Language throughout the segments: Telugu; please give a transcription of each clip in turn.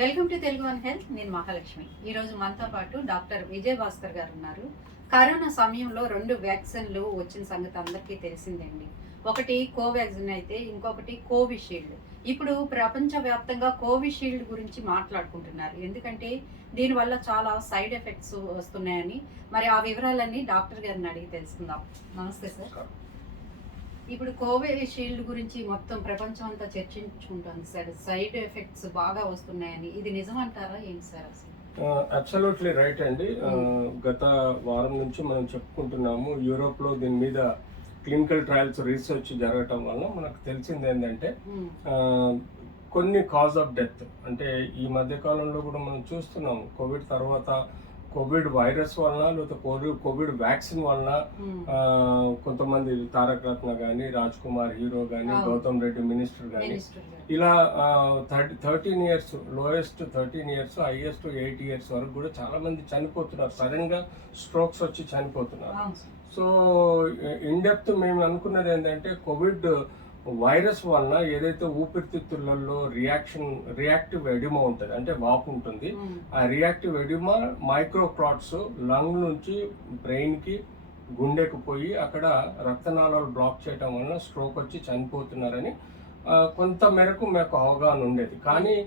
Welcome to Telugu one health. నేను మహాలక్ష్మి. ఈరోజు మనతో పాటు డాక్టర్ విజయ్ భాస్కర్ గారు ఉన్నారు. కరోనా సమయంలో 2 వ్యాక్సిన్లు వచ్చిన సంగతి అందరికీ తెలిసిందండి. ఒకటి కోవాక్సిన్ అయితే ఇంకొకటి కోవిషీల్డ్. ఇప్పుడు ప్రపంచవ్యాప్తంగా కోవిషీల్డ్ గురించి మాట్లాడుకుంటున్నారు. ఎందుకంటే దీనివల్ల చాలా సైడ్ ఎఫెక్ట్స్ వస్తున్నాయని. మరి ఆ వివరాలన్నీ డాక్టర్ గారిని అడిగి తెలుసుకుందాం. నమస్తే సార్. ఇప్పుడు కోవిషీల్డ్ గురించి మొత్తం ప్రపంచం అంతా చర్చించుకుంటుంది సార్. సైడ్ ఎఫెక్ట్స్ బాగా వస్తున్నాయని, ఇది నిజమంటారా ఏంటి సార్ అసలు? అబ్సల్యూట్లీ రైట్ అండి. గత వారం నుంచి మనం చెప్పుకుంటున్నాము. యూరోప్ లో దీని మీద క్లినికల్ ట్రయల్స్ రీసెర్చ్ జరగటం వల్ల మనకు తెలిసింది ఏంటంటే కొన్ని కాజ్ ఆఫ్ డెత్ అంటే ఈ మధ్య కాలంలో కూడా మనం చూస్తున్నాము. కోవిడ్ తర్వాత కోవిడ్ వైరస్ వలన లేకపోతే కోవిడ్ వ్యాక్సిన్ వలన కొంతమంది తారక రత్న కానీ, రాజ్ కుమార్ హీరో కానీ, గౌతమ్ రెడ్డి మినిస్టర్ కానీ ఇలా 13 years lowest 13 years highest 8 years వరకు కూడా చాలా మంది చనిపోతున్నారు. సడన్ గా స్ట్రోక్స్ వచ్చి చనిపోతున్నారు. సో ఇన్ డెప్త్ మేము అనుకున్నది ఏంటంటే కోవిడ్ వైరస్ వలన ఏదైతే ఊపిరితిత్తులలో రియాక్టివ్ ఎడిమా ఉంటుంది, అంటే వాపు ఉంటుంది. ఆ reactive oedema micro clots lung నుంచి బ్రెయిన్ కి గుండెకు పోయి అక్కడ రక్తనాళాలు బ్లాక్ చేయడం వలన స్ట్రోక్ వచ్చి చనిపోతున్నారని కొంత మేరకు మాకు అవగాహన ఉండేది. కానీ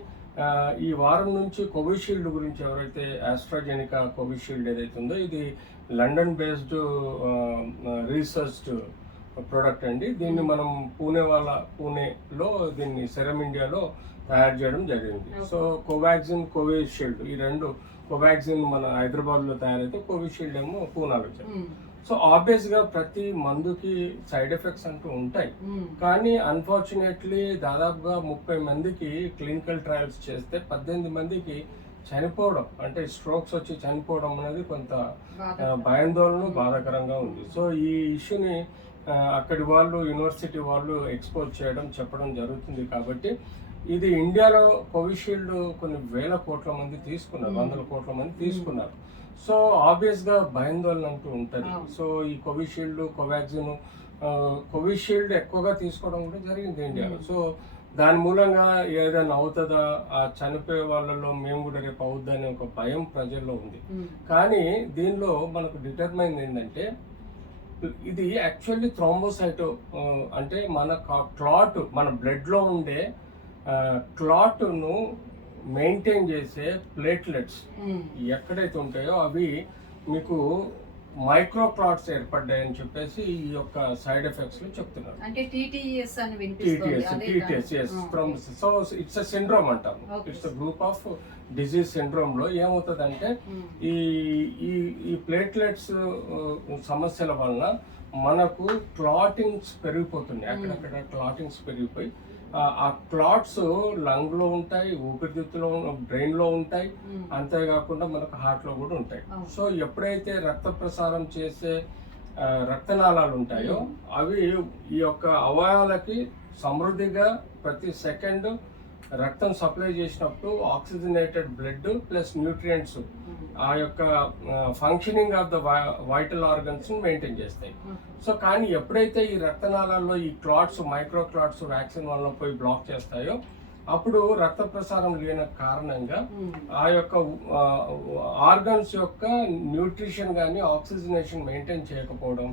ఈ వారం నుంచి కోవిషీల్డ్ గురించి ఎవరైతే ఆస్ట్రాజెనికా కోవిషీల్డ్ ఏదైతే ఉందో ఇది లండన్ బేస్డ్ రీసెర్చ్ ప్రోడక్ట్ అండి. దీన్ని మనం పూణేలో దీన్ని సెరమ్ ఇండియాలో తయారు చేయడం జరిగింది. సో కోవాక్సిన్ కోవిషీల్డ్ ఈ రెండు, కోవాక్సిన్ మన హైదరాబాద్ లో తయారైతే కోవిషీల్డ్ ఏమో పూనాలో వచ్చాయి. సో ఆబ్వియస్ గా ప్రతి మందుకి సైడ్ ఎఫెక్ట్స్ అంటూ ఉంటాయి. కానీ అన్ఫార్చునేట్లీ దాదాపుగా 30 మందికి క్లినికల్ ట్రయల్స్ చేస్తే 18 మందికి చనిపోవడం, అంటే స్ట్రోక్స్ వచ్చి చనిపోవడం అనేది కొంత భయాందోళన బాధాకరంగా ఉంది. సో ఈ ఇష్యూని అక్కడి వాళ్ళు యూనివర్సిటీ వాళ్ళు ఎక్స్పోజ్ చేయడం చెప్పడం జరుగుతుంది. కాబట్టి ఇది ఇండియాలో కోవిషీల్డ్ కొన్ని వేల కోట్ల మంది తీసుకున్నారు, 100 కోట్ల మంది తీసుకున్నారు. సో ఆబ్వియస్ గా భయాందోళన అంటూ ఉంటుంది. సో ఈ కోవిషీల్డ్ కోవాక్సిన్ కోవిషీల్డ్ ఎక్కువగా తీసుకోవడం కూడా జరిగింది ఇండియాలో. సో దాని మూలంగా ఏదైనా అవుతుందా, ఆ చనిపోయే వాళ్ళలో మేము కూడా రేపు అవుద్దని ఒక భయం ప్రజల్లో ఉంది. కానీ దీనిలో మనకు డిటర్మైన్ ఏంటంటే ఇది యాక్చువల్లీ థ్రోంబోసైటో, అంటే మన క్లాట్ మన బ్లడ్ లో ఉండే క్లాట్ ను మెయింటైన్ చేసే ప్లేట్లెట్స్ ఎక్కడైతే ఉంటాయో అవి మీకు మైక్రో క్లాట్స్ ఏర్పడ్డాయని చెప్పేసి ఈ యొక్క సైడ్ ఎఫెక్ట్స్ లో చెప్తున్నారు. అంటే టీటీఎస్ అని సో ఇట్స్ ఎ సిండ్రోమ్ అంటాము. It's a group of disease syndrome లో ఏమవుతుందంటే ఈ ప్లేట్లెట్స్ సమస్యల వలన మనకు క్లాటింగ్స్ పెరిగిపోతున్నాయి. అక్కడక్కడ క్లాటింగ్స్ పెరిగిపోయి ఆ క్లాట్స్ లంగ్ లో ఉంటాయి, ఊపిరితిత్తులో బ్రెయిన్ లో ఉంటాయి, అంతేకాకుండా మనకు హార్ట్ లో కూడా ఉంటాయి. సో ఎప్పుడైతే రక్త ప్రసారం చేసే రక్తనాళాలు ఉంటాయో అవి ఈ యొక్క అవయవాలకి సమృద్ధిగా ప్రతి సెకండ్ రక్తం సప్లై చేసినప్పుడు ఆక్సిజనేటెడ్ బ్లడ్ ప్లస్ న్యూట్రియంట్స్ ఆ యొక్క functioning of the vital organs maintain చేస్తాయి. సో కానీ ఎప్పుడైతే ఈ రక్తనాళాల్లో ఈ క్లాట్స్ మైక్రో క్లాట్స్ వ్యాక్సిన్ వల్ల పోయి బ్లాక్ చేస్తాయో అప్పుడు రక్త ప్రసారం లేని కారణంగా ఆ యొక్క ఆర్గన్స్ యొక్క న్యూట్రిషన్ కానీ ఆక్సిజనేషన్ మెయింటైన్ చేయకపోవడం,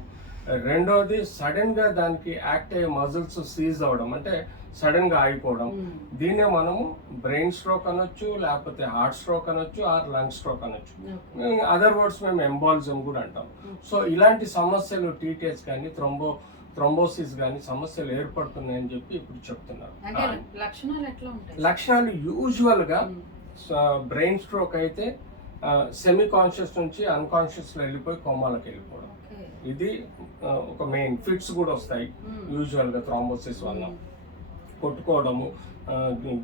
రెండోది సడన్ గా దానికి యాక్ట్ అయ్యే మజిల్స్ సీజ్ అవడం, అంటే సడన్ గా ఆగిపోవడం. దీన్నే మనము బ్రెయిన్ స్ట్రోక్ అనొచ్చు, లేకపోతే హార్ట్ స్ట్రోక్ అనొచ్చు, ఆర్ లంగ్ స్ట్రోక్ అనొచ్చు. అదర్ వర్డ్స్ మేము ఎంబాలిజం కూడా అంటాం. సో ఇలాంటి సమస్యలు టీటీఎస్ కానీ థ్రోంబోసిస్ కానీ సమస్యలు ఏర్పడుతున్నాయని చెప్పి ఇప్పుడు చెప్తున్నారు. లక్షణాలు యూజువల్ గా బ్రెయిన్ స్ట్రోక్ అయితే సెమీ కాన్షియస్ నుంచి అన్కాన్షియస్ లో వెళ్ళిపోయి కోమాలకు వెళ్ళిపోవడం, ఇది ఒక మెయిన్. ఫిట్స్ కూడా వస్తాయి యూజువల్ గా థ్రోంబోసిస్ వల్ల, కొట్టుకోవడము,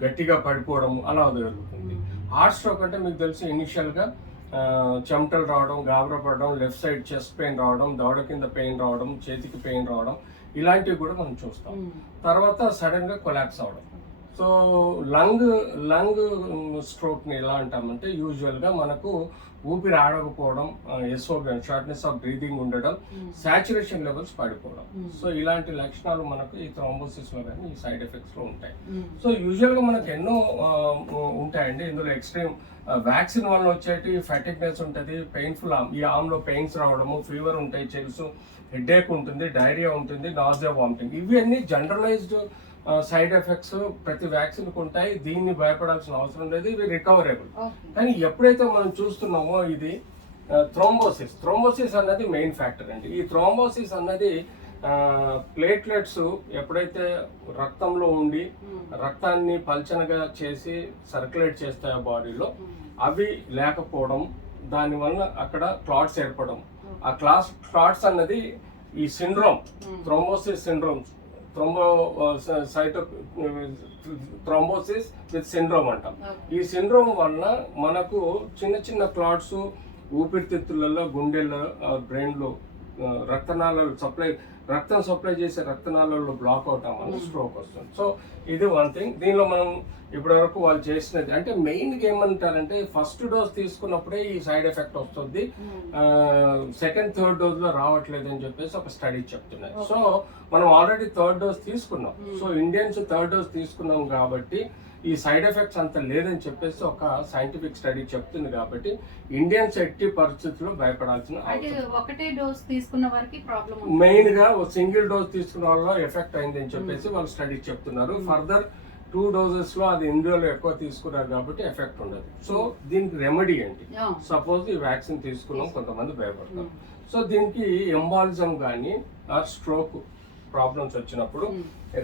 గట్టిగా పడిపోవడము అలా జరుగుతుంది. హార్ట్ స్ట్రోక్ అంటే మీకు తెలిసి ఇనిషియల్ గా చెమటలు రావడం, గాబరా పడడం, లెఫ్ట్ సైడ్ చెస్ట్ పెయిన్ రావడం, దవడ కింద పెయిన్ రావడం, చేతికి పెయిన్ రావడం, ఇలాంటివి కూడా మనం చూస్తాం. తర్వాత సడన్ గా కొలాప్స్ అవడం. సో లంగ్ స్ట్రోక్ని ఎలా అంటామంటే యూజువల్గా మనకు ఊపిరి ఆడకపోవడం, ఎస్ఓబిఎన్ షార్ట్నెస్ ఆఫ్ బ్రీతింగ్ ఉండడం, సాచురేషన్ లెవెల్స్ పడిపోవడం. సో ఇలాంటి లక్షణాలు మనకు ఈ థ్రోంబోసిస్లో కానీ ఈ సైడ్ ఎఫెక్ట్స్లో ఉంటాయి. సో యూజువల్గా మనకు ఎన్నో ఉంటాయండి. ఇందులో ఎక్స్ట్రీమ్ వ్యాక్సిన్ వల్ల వచ్చేటి ఫెటిక్నెస్ ఉంటుంది, పెయిన్ఫుల్ ఆర్మ్, ఈ ఆర్మ్లో పెయిన్స్ రావడము, ఫీవర్ ఉంటాయి, చెల్స్, హెడేక్ ఉంటుంది, డైరియా ఉంటుంది, నాజియా, వామిటింగ్, ఇవి అన్ని జనరలైజ్డ్ సైడ్ ఎఫెక్ట్స్ ప్రతి వ్యాక్సిన్కి ఉంటాయి. దీన్ని భయపడాల్సిన అవసరం లేదు, ఇవి రికవరబుల్. కానీ ఎప్పుడైతే మనం చూస్తున్నామో ఇది థ్రోంబోసిస్ అన్నది మెయిన్ ఫ్యాక్టర్ అండి. ఈ థ్రోంబోసిస్ అన్నది ప్లేట్లెట్స్ ఎప్పుడైతే రక్తంలో ఉండి రక్తాన్ని పల్చనగా చేసి సర్క్యులేట్ చేస్తాయో బాడీలో, అవి లేకపోవడం, దానివల్ల అక్కడ క్లాట్స్ ఏర్పడడం. ఆ క్లాట్స్ అన్నది ఈ syndrome, thrombosis syndrome, thrombosis with syndrome అంటాం. ఈ సిండ్రోమ్ వల్ల మనకు చిన్న చిన్న క్లాట్స్ ఊపిరితిత్తులలో, గుండెల్లో, బ్రెయిన్లో, రక్తనాళాలు రక్తం సప్లై చేసే రక్తనాళాల్లో బ్లాక్ అవటం వల్ల స్ట్రోక్ వస్తుంది. సో ఇది వన్ థింగ్. దీనిలో మనం ఇప్పటివరకు వాళ్ళు చేసినది అంటే మెయిన్గా ఏమంటారంటే ఫస్ట్ డోస్ తీసుకున్నప్పుడే ఈ సైడ్ ఎఫెక్ట్ వస్తుంది, సెకండ్ థర్డ్ డోస్లో రావట్లేదు అని చెప్పేసి ఒక స్టడీ చెప్తున్నాయి. సో మనం ఆల్రెడీ థర్డ్ డోస్ తీసుకున్నాం. సో ఇండియన్స్ థర్డ్ డోస్ తీసుకున్నాం కాబట్టి ఈ సైడ్ ఎఫెక్ట్స్ అంత లేదని చెప్పేసి ఒక సైంటిఫిక్ స్టడీ చెప్తుంది. కాబట్టి ఇండియన్స్ ఎట్టి పరిస్థితుల్లో భయపడాల్సిన ఒకటే డోస్ తీసుకున్న వరకు ప్రాబ్లం, మెయిన్ గా సింగిల్ డోస్ తీసుకున్న వాళ్ళ ఎఫెక్ట్ అయింది అని చెప్పేసి వాళ్ళు స్టడీ చెప్తున్నారు. ఫర్దర్ 2 doses లో అది ఇండియాలో ఎక్కువ తీసుకున్నారు కాబట్టి ఎఫెక్ట్ ఉండదు. సో దీనికి రెమెడీ ఏంటి? సపోజ్ ఈ వ్యాక్సిన్ తీసుకున్నాం, కొంతమంది భయపడతారు. సో దీనికి ఎంబాలిజం కానీ ఆర్ స్ట్రోక్ ప్రాబ్లమ్స్ వచ్చినప్పుడు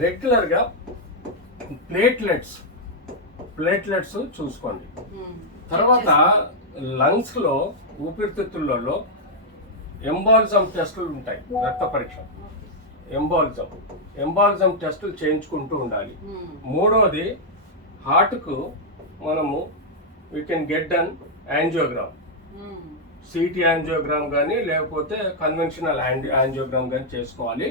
రెగ్యులర్ గా ప్లేట్లెట్స్ చూసుకోండి. తర్వాత లంగ్స్ లో, ఊపిరితిత్తులలో ఎంబాలిజం టెస్టులు ఉంటాయి, రక్త పరీక్ష, ఎంబాలిజం టెస్టులు చేయించుకుంటూ ఉండాలి. మూడోది హార్ట్కు మనము we can get done angiogram, city angiogram కానీ లేకపోతే కన్వెన్షనల్ యాంజియోగ్రామ్ కానీ చేసుకోవాలి.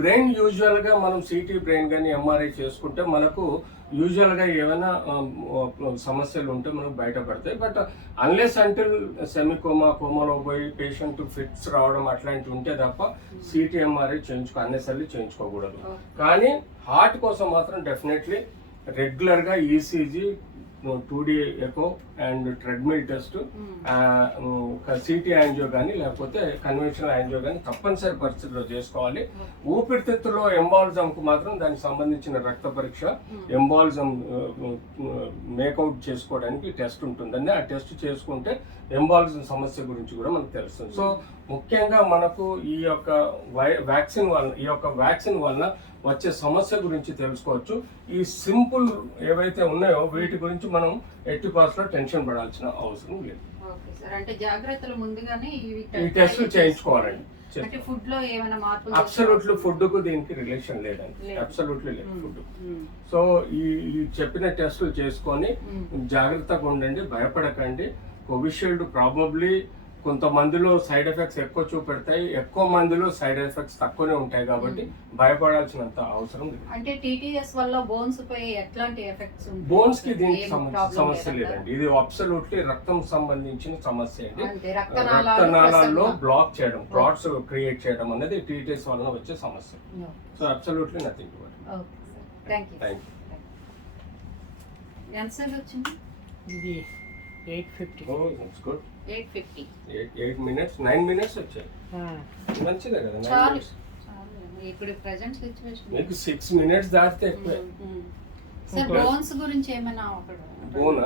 బ్రెయిన్ యూజువల్గా మనం సిటీ బ్రెయిన్ కానీ ఎంఆర్ఐ చేసుకుంటే మనకు యూజువల్గా ఏమైనా సమస్యలు ఉంటే మనకు బయటపడతాయి. బట్ అన్లెస్ అంటిల్ కోమాలో పోయి పేషెంట్ ఫిట్స్ రావడం అట్లాంటివి ఉంటే తప్ప సిటీ ఎంఆర్ఐ అన్నెసరీ చేయించుకోకూడదు. కానీ హార్ట్ కోసం మాత్రం డెఫినెట్లీ రెగ్యులర్గా ECG, 2D echo and treadmill test, CT angio కానీ లేకపోతే కన్వెన్షనల్ యాంజియో కానీ తప్పనిసరి పరిస్థితిలో చేసుకోవాలి. ఊపిరితిత్తులో ఎంబాలిజంకు మాత్రం దానికి సంబంధించిన రక్త పరీక్ష, ఎంబాలిజం మేకౌట్ చేసుకోవడానికి టెస్ట్ ఉంటుందండి. ఆ టెస్ట్ చేసుకుంటే ఎంబాలిజం సమస్య గురించి కూడా మనకు తెలుస్తుంది. సో ముఖ్యంగా మనకు ఈ యొక్క వ్యాక్సిన్ వలన వచ్చే సమస్య గురించి తెలుసుకోవచ్చు. ఈ సింపుల్ ఏవైతే ఉన్నాయో వీటి గురించి మనం ఎట్టి పాస్లో టెన్షన్ పడాల్సిన అవసరం లేదు. అంటే జాగ్రత్తలు ముందుగానే ఈ టెస్టులు చేయించుకోవాలండి. ఫుడ్ లో ఏమైనా మార్పులు? అబ్సల్యూట్లీ ఫుడ్ కు దీనికి రిలేషన్ లేదండి, అబ్సల్యూట్లీ లేదు ఫుడ్. సో ఈ చెప్పిన టెస్టులు చేసుకొని జాగ్రత్తగా ఉండండి, భయపడకండి. కోవిషీల్డ్ ప్రాబబ్లీ కొంతమందిలో సైడ్ ఎఫెక్ట్స్ ఎక్కువ చూపెడతాయి, ఎక్కువ మందిలో సైడ్ ఎఫెక్ట్స్ తక్కువనే ఉంటాయి. కాబట్టి భయపడాల్సినంత అవసరం లేదు. అంటే టీటీఎస్ వల్ల బోన్స్ పై ఎట్లాంటి ఎఫెక్ట్స్? బోన్స్ కి దీనికి సమస్య లేదండి. ఇది అబ్సల్యూట్లీ రక్తం సంబంధించిన సమస్య అండి. రక్తనాళాల్లో బ్లాక్ చేయడం, క్లాట్స్ క్రియేట్ చేయడం అనేది టీటీఎస్ వలన వచ్చే సమస్య. So absolutely nothing to worry. Thank you. ఎంత సేపు వచ్చింది? ఇది 8:50. Oh, that's good. 8:50. 8 minutes, 9 minutes వచ్చాయి. మంచిదే కదా 9 minutes. ఇప్పుడు ప్రెజెంట్ సిచువేషన్ మీకు 6 minutes దాటితే ఎక్కువే. సార్ బోన్స్ గురించి ఏమైనా ఒకటి బోనా